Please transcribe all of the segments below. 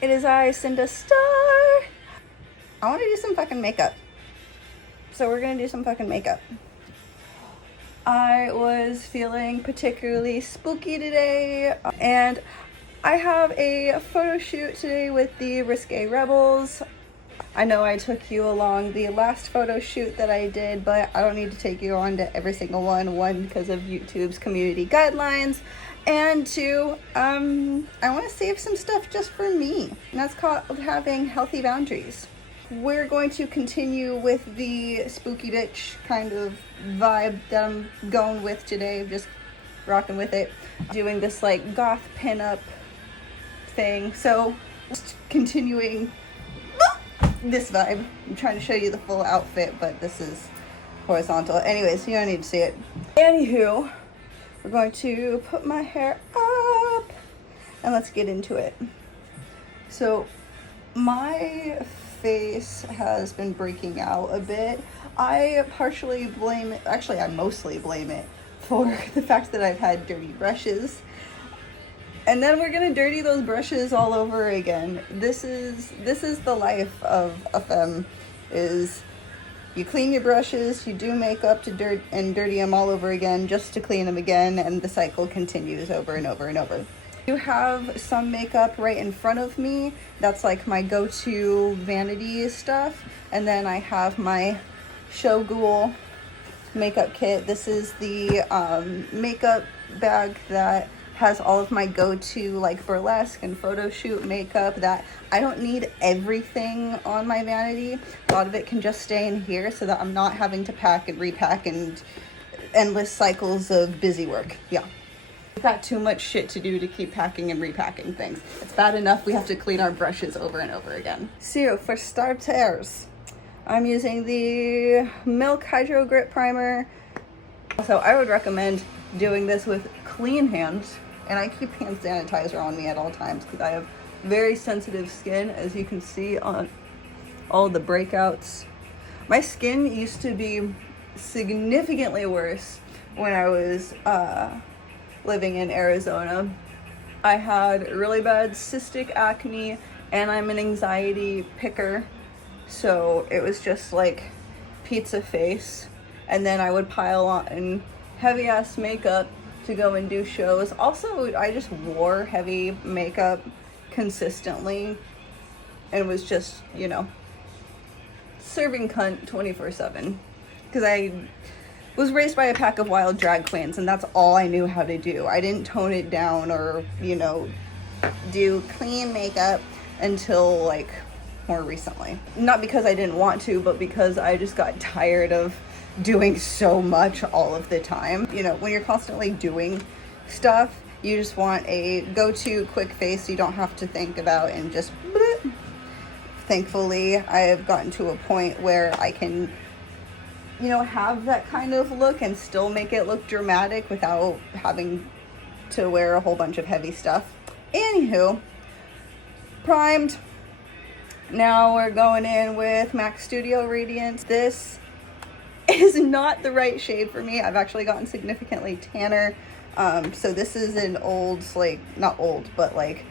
It is I, Cinda Star. I want to do some fucking makeup. So we're gonna do some fucking makeup. I was feeling particularly spooky today, and I have a photo shoot today with the Risque Rebels. I know I took you along the last photo shoot that I did, but I don't need to take you on to every single one. One, because of YouTube's community guidelines, and two, I want to save some stuff just for me. And that's called having healthy boundaries. We're going to continue with the spooky bitch kind of vibe that I'm going with today, just rocking with it. Doing this like goth pinup thing, so just continuing this vibe. I'm trying to show you the full outfit, but this is horizontal. Anyways, you don't need to see it. Anywho, we're going to put my hair up and let's get into it. So my face has been breaking out a bit. I partially blame it, actually I mostly blame it for the fact that I've had dirty brushes. And then we're gonna dirty those brushes all over again. This is the life of a femme, is you clean your brushes, you do makeup to dirty them all over again just to clean them again, and the cycle continues over and over and over. I do have some makeup right in front of me. That's like my go-to vanity stuff. And then I have my Show Ghoul makeup kit. This is the makeup bag that has all of my go-to like burlesque and photo shoot makeup that I don't need everything on my vanity. A lot of it can just stay in here so that I'm not having to pack and repack and endless cycles of busy work. Yeah. We've got too much shit to do to keep packing and repacking things. It's bad enough we have to clean our brushes over and over again. So for starters, I'm using the Milk Hydro Grip Primer. So I would recommend doing this with clean hands, and I keep hand sanitizer on me at all times because I have very sensitive skin, as you can see on all the breakouts. My skin used to be significantly worse when I was living in Arizona. I had really bad cystic acne, and I'm an anxiety picker, so it was just like pizza face, and then I would pile on heavy ass makeup to go and do shows. Also, I just wore heavy makeup consistently and was just, you know, serving cunt 24/7 because I was raised by a pack of wild drag queens, and that's all I knew how to do. I didn't tone it down or, you know, do clean makeup until like more recently. Not because I didn't want to, but because I just got tired of doing so much all of the time. You know, when you're constantly doing stuff, you just want a go-to quick face you don't have to think about and just bleh. Thankfully, I have gotten to a point where I can, you know, have that kind of look and still make it look dramatic without having to wear a whole bunch of heavy stuff. Anywho, primed. Now we're going in with MAC Studio Radiance. This is not the right shade for me. I've actually gotten significantly tanner. So this is an old, like, not old, but like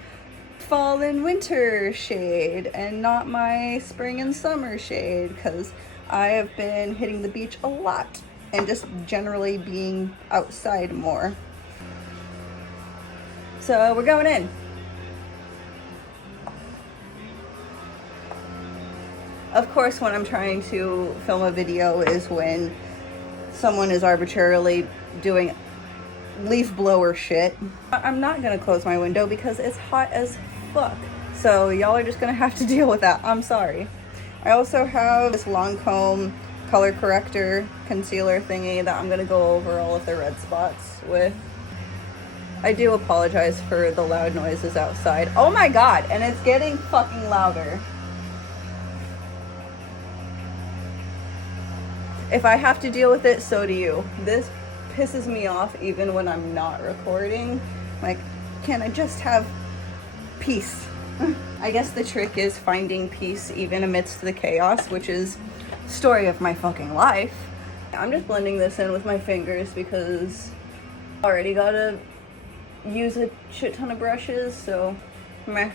fall and winter shade and not my spring and summer shade, because I have been hitting the beach a lot and just generally being outside more. So we're going in. Of course, when I'm trying to film a video is when someone is arbitrarily doing leaf blower shit. I'm not gonna close my window because it's hot as fuck. So y'all are just gonna have to deal with that. I'm sorry. I also have this Lancome color corrector concealer thingy that I'm gonna go over all of the red spots with. I do apologize for the loud noises outside. Oh my god, and it's getting fucking louder. If I have to deal with it, so do you. This pisses me off even when I'm not recording. Like, can I just have peace? I guess the trick is finding peace even amidst the chaos, which is the story of my fucking life. I'm just blending this in with my fingers because I already gotta use a shit ton of brushes, so meh.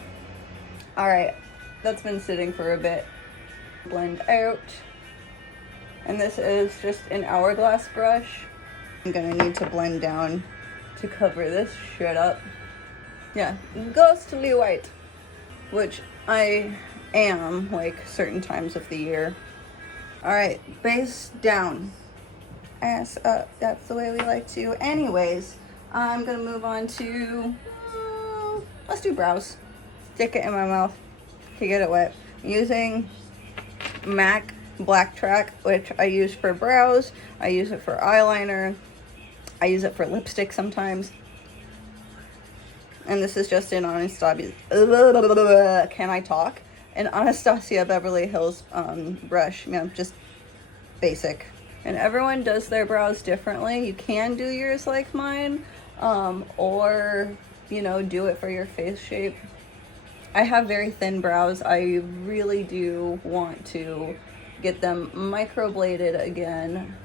All right, that's been sitting for a bit. Blend out. And this is just an Hourglass brush. I'm gonna need to blend down to cover this shit up. Yeah, ghostly white, which I am like certain times of the year. All right, base down, ass up. That's the way we like to. Anyways, I'm gonna move on to, let's do brows. Stick it in my mouth to get it wet. I'm using MAC Blacktrack, which I use for brows. I use it for eyeliner. I use it for lipstick sometimes. And this is just an Anastasia, can I talk? An Anastasia Beverly Hills brush, you know, just basic. And everyone does their brows differently. You can do yours like mine, or, you know, do it for your face shape. I have very thin brows. I really do want to get them microbladed again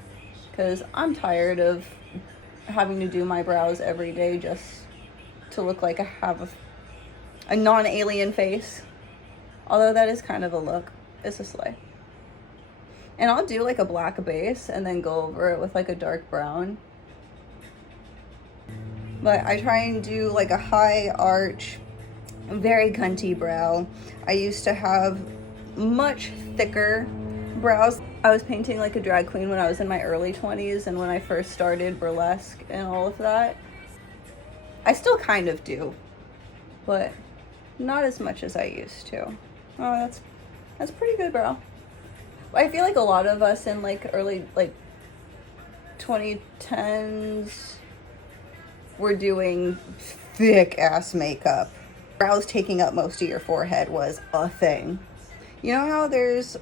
because I'm tired of having to do my brows every day just to look like I have a non-alien face. Although that is kind of a look. It's a slay. And I'll do like a black base and then go over it with like a dark brown. But I try and do like a high arch, very cunty brow. I used to have much thicker brows. I was painting like a drag queen when I was in my early 20s and when I first started burlesque and all of that. I still kind of do, but not as much as I used to. Oh, that's pretty good brow. I feel like a lot of us in like early like 2010s were doing thick ass makeup. Brows taking up most of your forehead was a thing. You know how there's,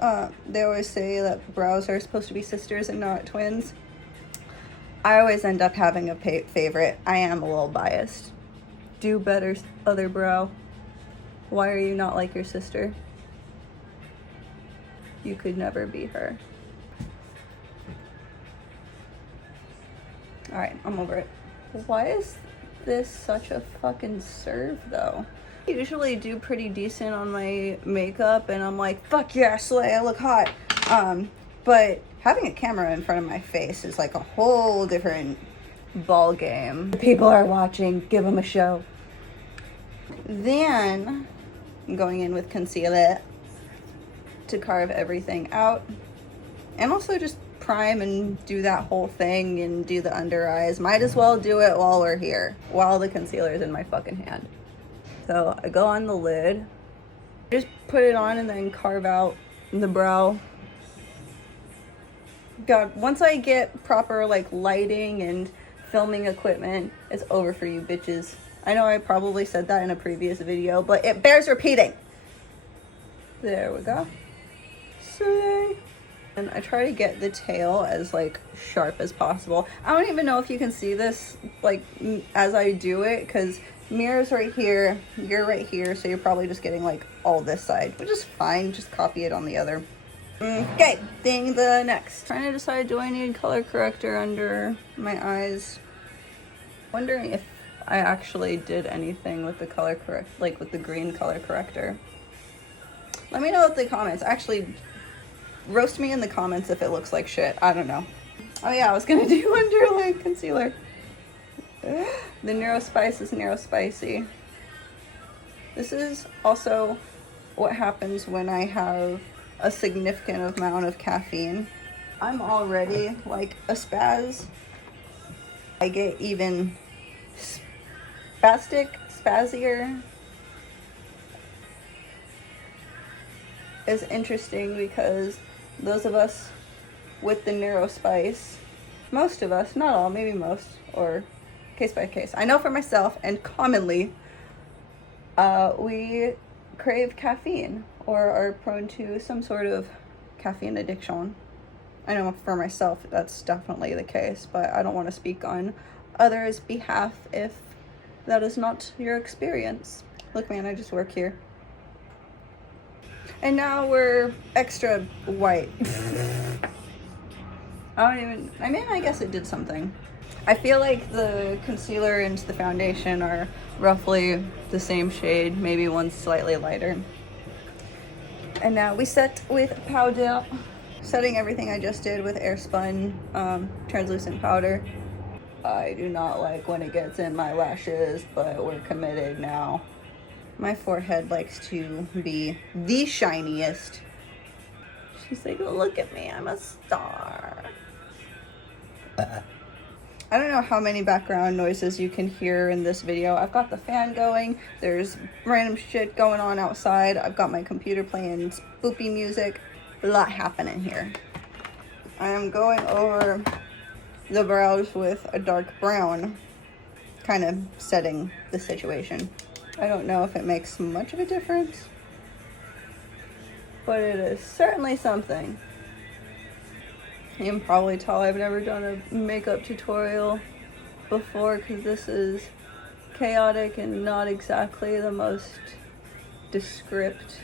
they always say that brows are supposed to be sisters and not twins? I always end up having a favorite. I am a little biased. Do better, other brow. Why are you not like your sister? You could never be her. All right, I'm over it. Why is this such a fucking serve though? I usually do pretty decent on my makeup and I'm like, fuck yeah, slay, I look hot. But having a camera in front of my face is like a whole different ball game. People are watching, give them a show. Then I'm going in with concealer to carve everything out and also just prime and do that whole thing and do the under eyes. Might as well do it while we're here, while the concealer is in my fucking hand. So I go on the lid, just put it on and then carve out the brow. God, once I get proper like lighting and filming equipment, it's over for you bitches. I know I probably said that in a previous video, but it bears repeating. There we go. Slay. And I try to get the tail as like sharp as possible. I don't even know if you can see this like as I do it because mirror's right here, you're right here, so you're probably just getting like all this side, which is fine. Just copy it on the other. Okay, thing the next. Trying to decide, do I need color corrector under my eyes? Wondering if I actually did anything with the color correct, like with the green color corrector. Let me know in the comments. Actually, roast me in the comments if it looks like shit. I don't know. Oh yeah, I was gonna do underline concealer. The Narrow Spice is Narrow Spicy. This is also what happens when I have a significant amount of caffeine. I'm already like a spaz. I get even spazzier. It's interesting because those of us with the Narrow Spice, most of us, not all, maybe most, or case by case. I know for myself and commonly, we crave caffeine or are prone to some sort of caffeine addiction. I know for myself that's definitely the case, but I don't want to speak on others' behalf if that is not your experience. Look man, I just work here. And now we're extra white. I guess it did something. I feel like the concealer and the foundation are roughly the same shade, maybe one's slightly lighter. And now we set with powder. Setting everything I just did with Airspun translucent powder. I do not like when it gets in my lashes, but we're committed now. My forehead likes to be the shiniest. She's like, look at me, I'm a star. I don't know how many background noises you can hear in this video. I've got the fan going, there's random shit going on outside, I've got my computer playing spoopy music, a lot happening here. I am going over the brows with a dark brown, kind of setting the situation. I don't know if it makes much of a difference, but it is certainly something. You can probably tell I've never done a makeup tutorial before because this is chaotic and not exactly the most descript.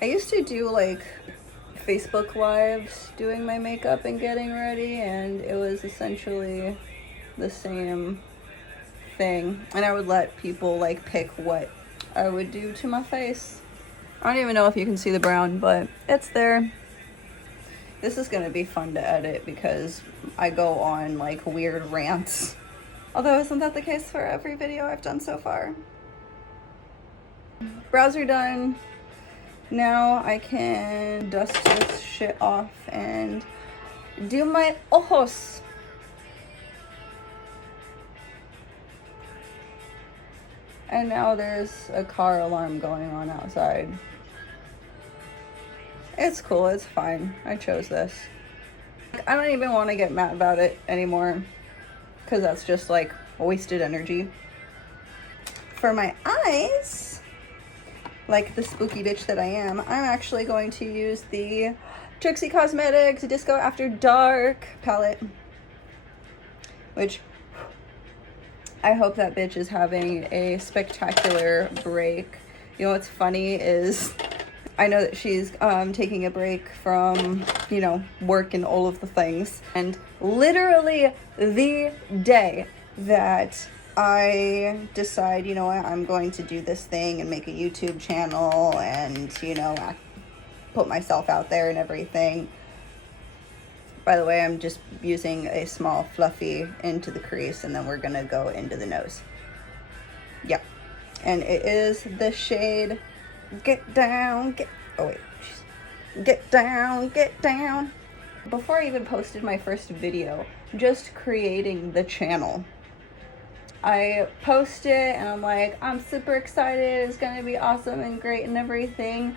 I used to do like Facebook lives doing my makeup and getting ready, and it was essentially the same thing, and I would let people like pick what I would do to my face. I don't even know if you can see the brown, but it's there. This is gonna be fun to edit because I go on like weird rants, although isn't that the case for every video I've done so far? Brows are done. Now I can dust this shit off and do my ojos. And now there's a car alarm going on outside. It's cool, it's fine. I chose this. I don't even want to get mad about it anymore because that's just like wasted energy. For my eyes, like the spooky bitch that I am, I'm actually going to use the Trixie Cosmetics Disco After Dark palette, which I hope that bitch is having a spectacular break. You know what's funny is I know that she's taking a break from, you know, work and all of the things. And literally the day that I decide, you know what, I'm going to do this thing and make a YouTube channel and, you know, put myself out there and everything. By the way, I'm just using a small fluffy into the crease and then we're gonna go into the nose. Yep. And it is the shade Get Down, Get Down, Get Down. Before I even posted my first video, just creating the channel, I post it and I'm like, I'm super excited, it's gonna be awesome and great and everything.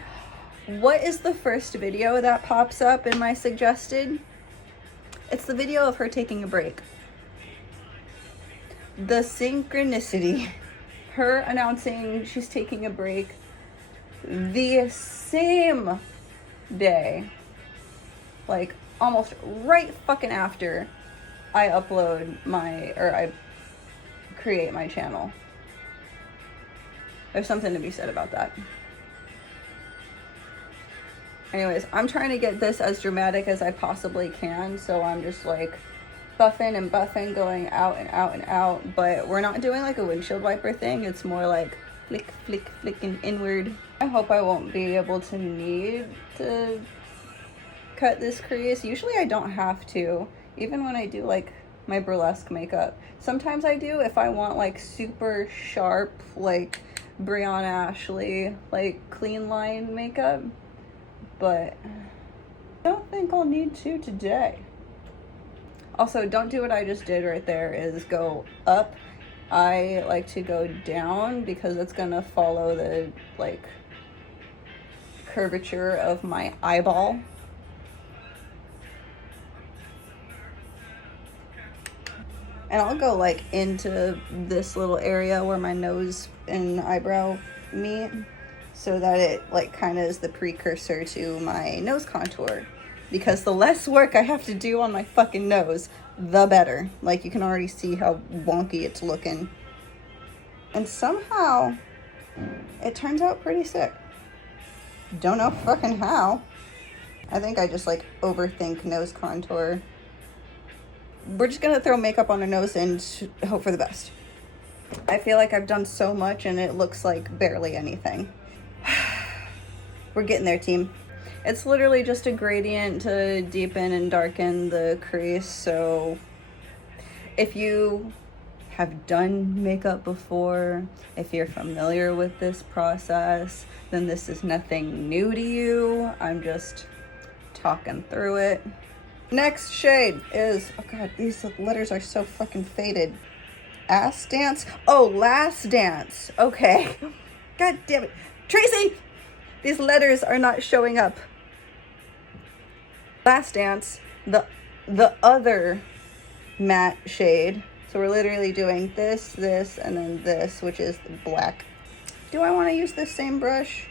What is the first video that pops up in my suggested? It's the video of her taking a break. The synchronicity. Her announcing she's taking a break the same day, like almost right fucking after I upload my, or I create my channel. There's something to be said about that. Anyways, I'm trying to get this as dramatic as I possibly can, so I'm just like buffing and buffing, going out and out and out, but we're not doing like a windshield wiper thing. It's more like flick, flick, flicking inward. I hope I won't be able to need to cut this crease. Usually I don't have to, even when I do like my burlesque makeup. Sometimes I do if I want like super sharp, like Brianna Ashley, like clean line makeup, but I don't think I'll need to today. Also, don't do what I just did right there, is go up. I like to go down because it's gonna follow the like curvature of my eyeball. And I'll go like into this little area where my nose and eyebrow meet, so that it like kind of is the precursor to my nose contour. Because the less work I have to do on my fucking nose, the better. Like, you can already see how wonky it's looking. And somehow, it turns out pretty sick. Don't know fucking how. I think I just like overthink nose contour. We're just gonna throw makeup on her nose and hope for the best. I feel like I've done so much and it looks like barely anything. We're getting there, team. It's literally just a gradient to deepen and darken the crease. So if you have done makeup before, if you're familiar with this process, then this is nothing new to you. I'm just talking through it. Next shade is, oh god, these letters are so fucking faded. Ass Dance? Oh, Last Dance. Okay. God damn it. Trixie! These letters are not showing up. Last Dance, the other matte shade. So we're literally doing this, and then this, which is black. Do I want to use this same brush?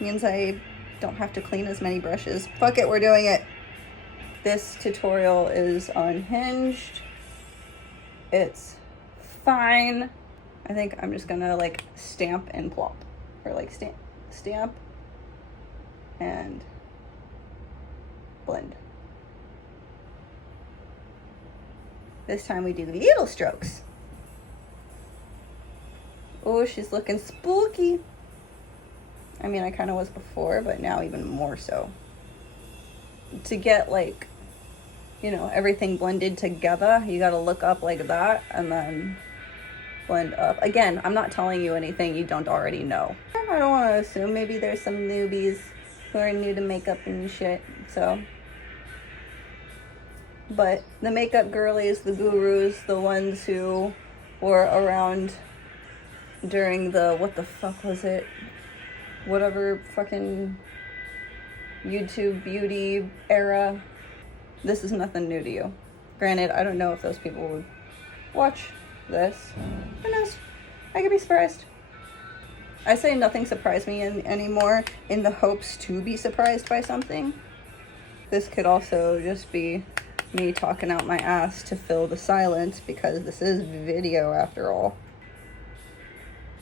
Means I don't have to clean as many brushes. Fuck it, we're doing it. This tutorial is unhinged. It's fine. I think I'm just gonna like stamp and plop. Or like stamp and blend. This time we do little strokes. Oh, she's looking spooky. I mean, I kind of was before, but now even more so. To get like, you know, everything blended together, you gotta look up like that and then blend up. Again, I'm not telling you anything you don't already know. I don't want to assume. Maybe there's some newbies who are new to makeup and shit, so. But the makeup girlies, the gurus, the ones who were around during the, what the fuck was it? Whatever fucking YouTube beauty era. This is nothing new to you. Granted, I don't know if those people would watch this. Who knows? I could be surprised. I say nothing surprised me anymore in the hopes to be surprised by something. This could also just be me talking out my ass to fill the silence because this is video after all.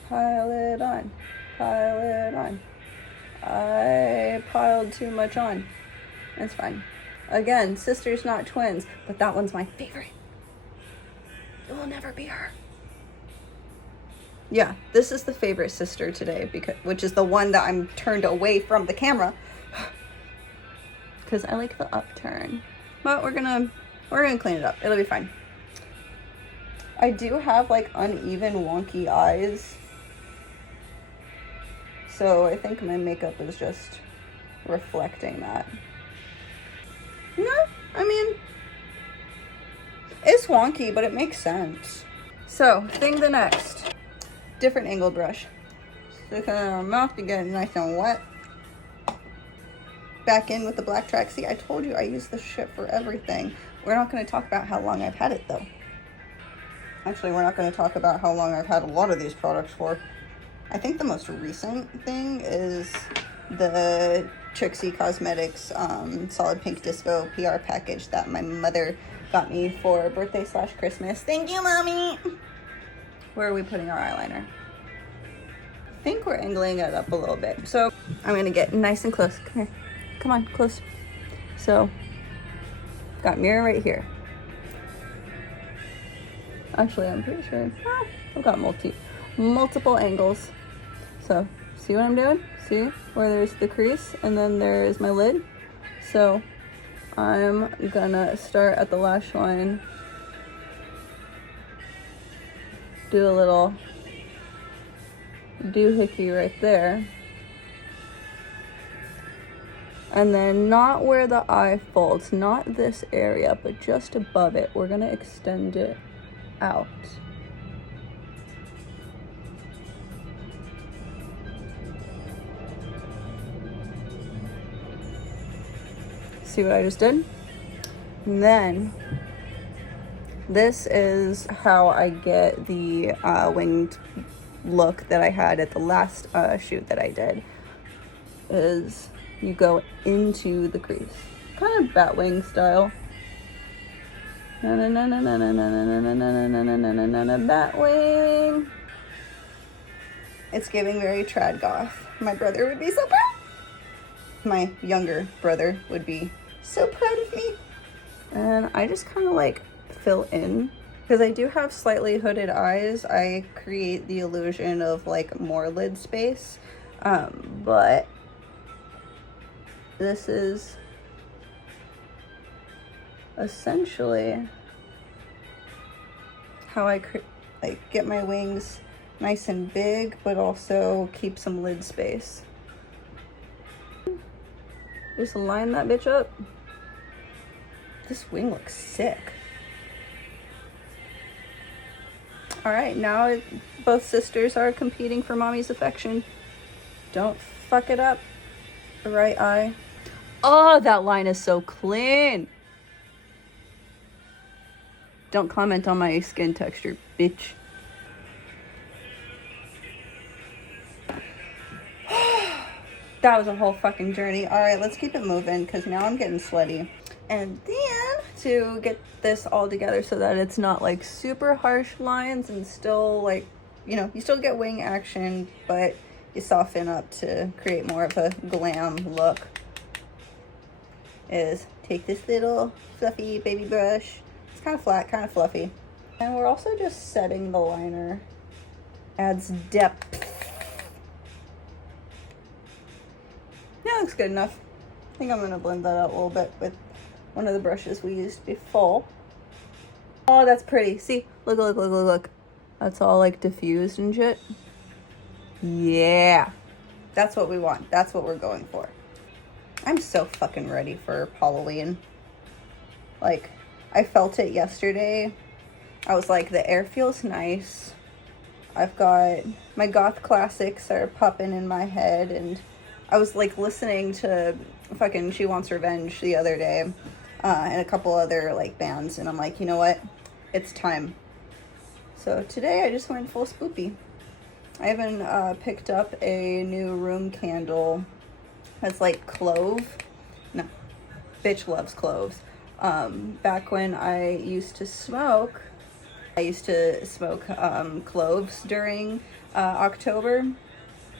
Pile it on. Pile it on. I piled too much on. It's fine. Again, sisters not twins, but that one's my favorite. It will never be her. Yeah, this is the favorite sister today, which is the one that I'm turned away from the camera. Because I like the upturn. But we're gonna clean it up. It'll be fine. I do have like uneven, wonky eyes. So I think my makeup is just reflecting that. No, I mean, it's wonky, but it makes sense. So, thing the next. Different angle brush. Stick it in our mouth to get it nice and wet. Back in with the Blacktrack. See, I told you I use this shit for everything. We're not going to talk about how long I've had it, though. Actually, we're not going to talk about how long I've had a lot of these products for. I think the most recent thing is the Trixie Cosmetics Solid Pink Disco PR package that my mother got me for birthday / Christmas. Thank you, Mommy! Where are we putting our eyeliner? I think we're angling it up a little bit. So I'm going to get nice and close. Come here. Come on, close. So, got mirror right here. Actually, I'm pretty sure I've got multiple angles. So, see what I'm doing? See where there's the crease and then there's my lid? So, I'm gonna start at the lash line. Do a little doohickey right there. And then not where the eye folds, not this area, but just above it. We're gonna extend it out. See what I just did? And then this is how I get the winged look that I had at the last shoot that I did. Is you go into the crease, kind of bat wing style. Bat wing. It's giving very trad goth. My brother would be so proud. My younger brother would be so proud of me. And I just kind of like fill in because I do have slightly hooded eyes. I create the illusion of like more lid space, but this is essentially how I like get my wings nice and big, but also keep some lid space. Just line that bitch up. This wing looks sick. All right, now both sisters are competing for mommy's affection. Don't fuck it up. The right eye. Oh, that line is so clean. Don't comment on my skin texture, bitch. That was a whole fucking journey. All right, let's keep it moving because now I'm getting sweaty. And then to get this all together so that it's not like super harsh lines and still like, you know, you still get wing action, but you soften up to create more of a glam look, is take this little fluffy baby brush. It's kind of flat, kind of fluffy. And we're also just setting the liner. Adds depth. Yeah, looks good enough. I think I'm gonna blend that out a little bit with one of the brushes we used before. Oh, that's pretty. See, look, look, look, look, look. That's all like diffused and shit. Yeah, that's what we want. That's what we're going for. I'm so fucking ready for Halloween. Like, I felt it yesterday. I was like, the air feels nice. I've got my goth classics are popping in my head, and I was like listening to fucking She Wants Revenge the other day, and a couple other like bands, and I'm like, you know what? It's time. So today I just went full spoopy. I even picked up a new room candle that's like clove. No, bitch loves cloves. Back when I used to smoke, cloves during October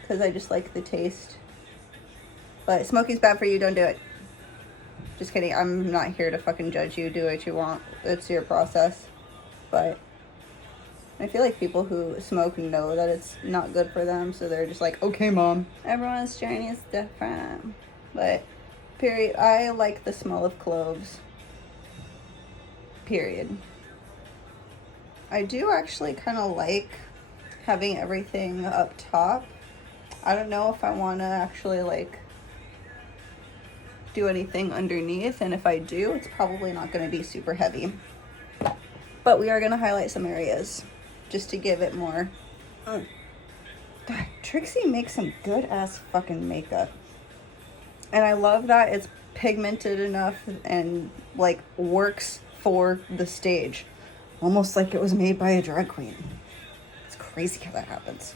because I just like the taste. But smoking's bad for you, don't do it. Just kidding, I'm not here to fucking judge you, do what you want. It's your process. But I feel like people who smoke know that it's not good for them, so they're just like, okay, mom. Everyone's journey is different. But, period, I like the smell of cloves. Period. I do actually kind of like having everything up top. I don't know if I want to actually like do anything underneath, and if I do, it's probably not going to be super heavy. But we are going to highlight some areas just to give it more. God, Trixie makes some good ass fucking makeup. And I love that it's pigmented enough and like works for the stage. Almost like it was made by a drag queen. It's crazy how that happens.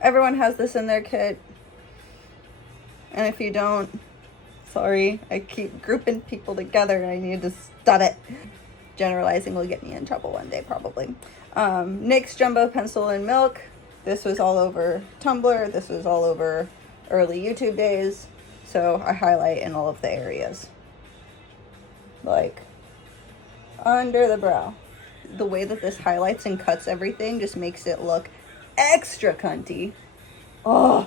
Everyone has this in their kit. And if you don't, sorry, I keep grouping people together and I need to stop it. Generalizing will get me in trouble one day, probably. NYX Jumbo Pencil in Milk. This was all over Tumblr. This was all over early YouTube days. So I highlight in all of the areas. Like, under the brow. The way that this highlights and cuts everything just makes it look extra cunty. Oh,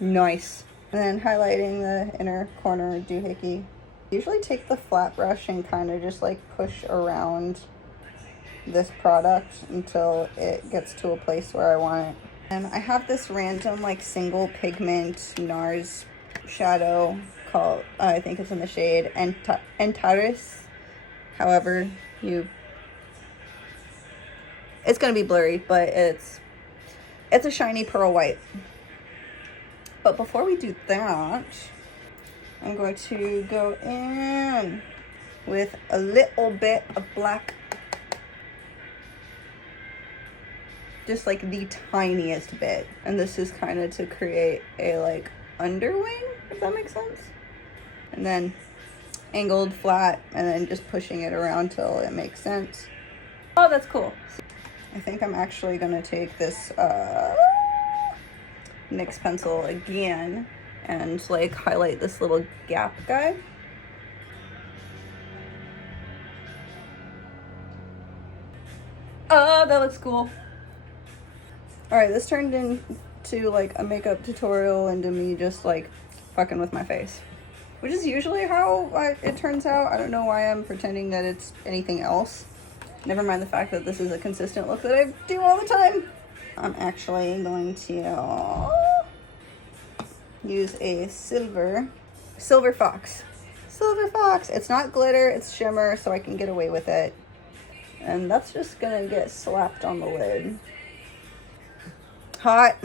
nice. And then highlighting the inner corner doohickey. Usually take the flat brush and kind of just like push around this product until it gets to a place where I want it. And I have this random like single pigment NARS shadow called, I think it's in the shade Antares. However, it's gonna be blurry, but it's a shiny pearl white. But before we do that, I'm going to go in with a little bit of black. Just like the tiniest bit. And this is kind of to create a like underwing, if that makes sense. And then angled flat and then just pushing it around till it makes sense. Oh, that's cool. I think I'm actually gonna take this NYX pencil again and like highlight this little gap guy. Oh, that looks cool. All right, this turned into like a makeup tutorial into me just like fucking with my face. which is usually how it turns out. I don't know why I'm pretending that it's anything else. Never mind the fact that this is a consistent look that I do all the time. I'm actually going to use a Silver Fox. Silver Fox. It's not glitter, it's shimmer, so I can get away with it. And that's just gonna get slapped on the lid. Hot.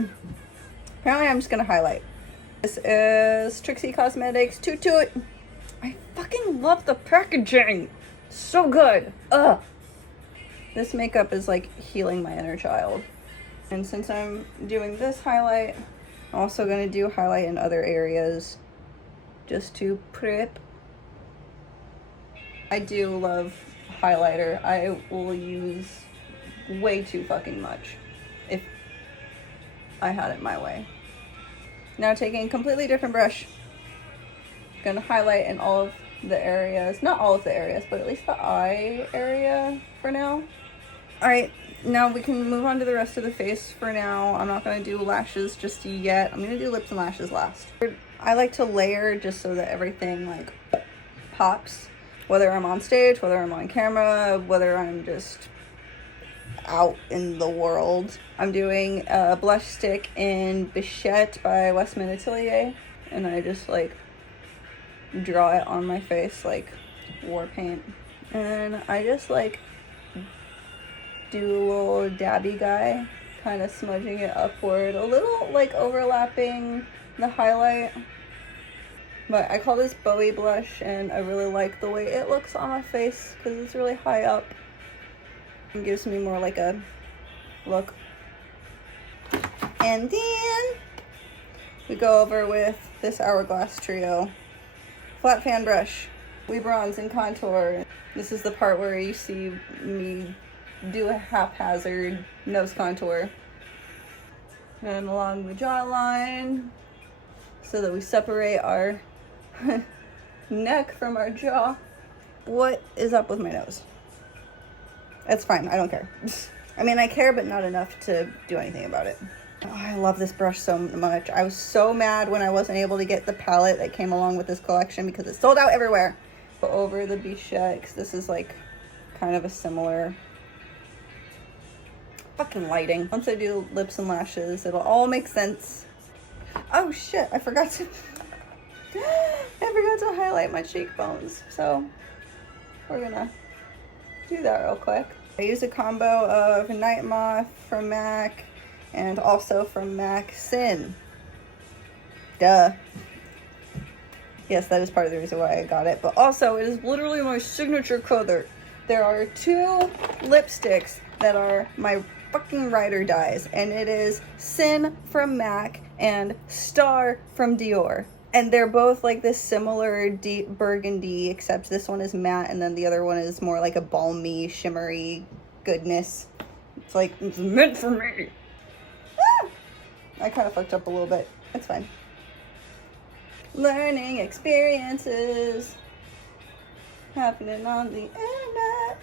Apparently I'm just gonna highlight. This is Trixie Cosmetics Toot. I fucking love the packaging. So good. Ugh. This makeup is like healing my inner child. And since I'm doing this highlight, I'm also gonna do highlight in other areas just to prep. I do love highlighter. I will use way too fucking much if I had it my way. Now taking a completely different brush, gonna highlight in all of the areas, not all of the areas, but at least the eye area for now. All right, now we can move on to the rest of the face for now. I'm not gonna do lashes just yet. I'm gonna do lips and lashes last. I like to layer just so that everything like pops, whether I'm on stage, whether I'm on camera, whether I'm just out in the world. I'm doing a blush stick in Bichette by Westman Atelier, and I just like draw it on my face like war paint. And I just like do a little dabby guy, kind of smudging it upward, a little like overlapping the highlight. But I call this Bowie blush, and I really like the way it looks on my face because it's really high up. It gives me more like a look. And then we go over with this Hourglass Trio flat fan brush. We bronze and contour. This is the part where you see me do a haphazard nose contour. And along the jawline so that we separate our neck from our jaw. What is up with my nose? It's fine, I don't care. I mean, I care, but not enough to do anything about it. Oh, I love this brush so much. I was so mad when I wasn't able to get the palette that came along with this collection because it sold out everywhere. Go over the Bichette, because this is like kind of a similar fucking lighting. Once I do lips and lashes, it'll all make sense. Oh shit, I forgot to highlight my cheekbones. So we're gonna do that real quick. I use a combo of Nightmoth from MAC and also from MAC Sin. Duh. Yes, that is part of the reason why I got it, but also it is literally my signature color. There are two lipsticks that are my fucking ride or dies, and it is Sin from MAC and Star from Dior. And they're both like this similar deep burgundy, except this one is matte and then the other one is more like a balmy, shimmery goodness. It's like, it's meant for me. Ah! I kind of fucked up a little bit. It's fine. Learning experiences happening on the internet.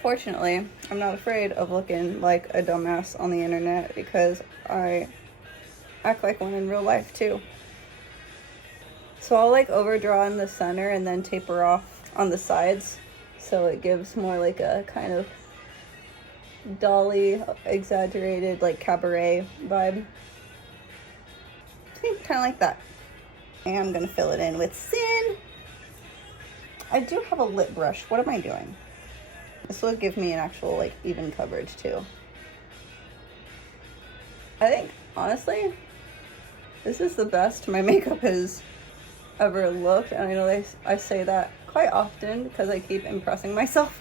Fortunately, I'm not afraid of looking like a dumbass on the internet because I act like one in real life too. So I'll like overdraw in the center and then taper off on the sides so it gives more like a kind of dolly, exaggerated like cabaret vibe. See, kind of like that. And I'm gonna fill it in with Sin. I do have a lip brush. What am I doing? This will give me an actual like even coverage too. I think honestly this is the best my makeup has ever looked, and I know I say that quite often because I keep impressing myself.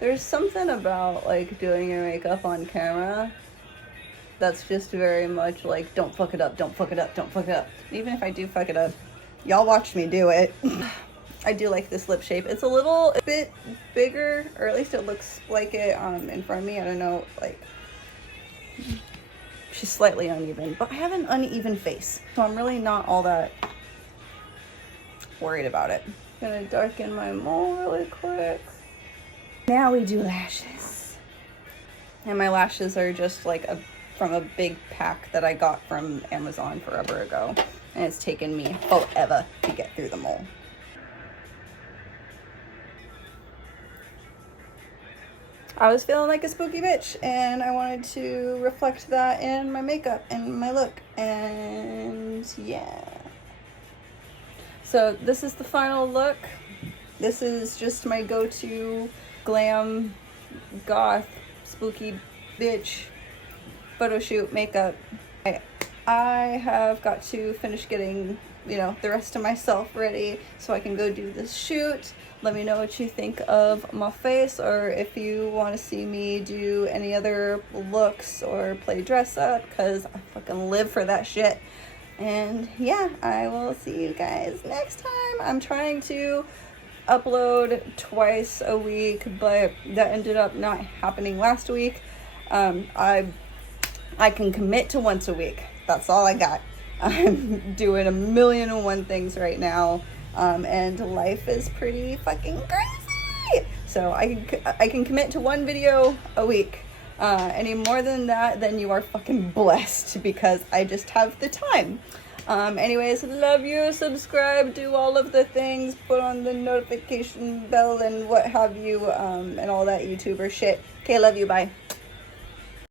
There's something about like doing your makeup on camera that's just very much like, don't fuck it up, don't fuck it up, don't fuck it up. Even if I do fuck it up, y'all watched me do it. I do like this lip shape. It's a bit bigger, or at least it looks like it in front of me. I don't know, like, she's slightly uneven, but I have an uneven face, so I'm really not all that worried about it. Gonna darken my mole really quick. Now we do lashes. And my lashes are just like from a big pack that I got from Amazon forever ago. and it's taken me forever to get through them all. I was feeling like a spooky bitch, and I wanted to reflect that in my makeup and my look, and yeah. So this is the final look. This is just my go-to glam, goth, spooky bitch photo shoot makeup. I have got to finish getting, you know, the rest of myself ready so I can go do this shoot. Let me know what you think of my face, or if you want to see me do any other looks or play dress up, because I fucking live for that shit. And yeah, I will see you guys next time. I'm trying to upload twice a week, but that ended up not happening last week. I can commit to once a week. That's all I got. I'm doing 1,000,001 things right now, and life is pretty fucking crazy. So I can commit to 1 video a week. Any more than that, then you are fucking blessed, because I just have the time. Anyways, love you, subscribe, do all of the things, put on the notification bell and what have you, and all that YouTuber shit. Okay, love you, bye.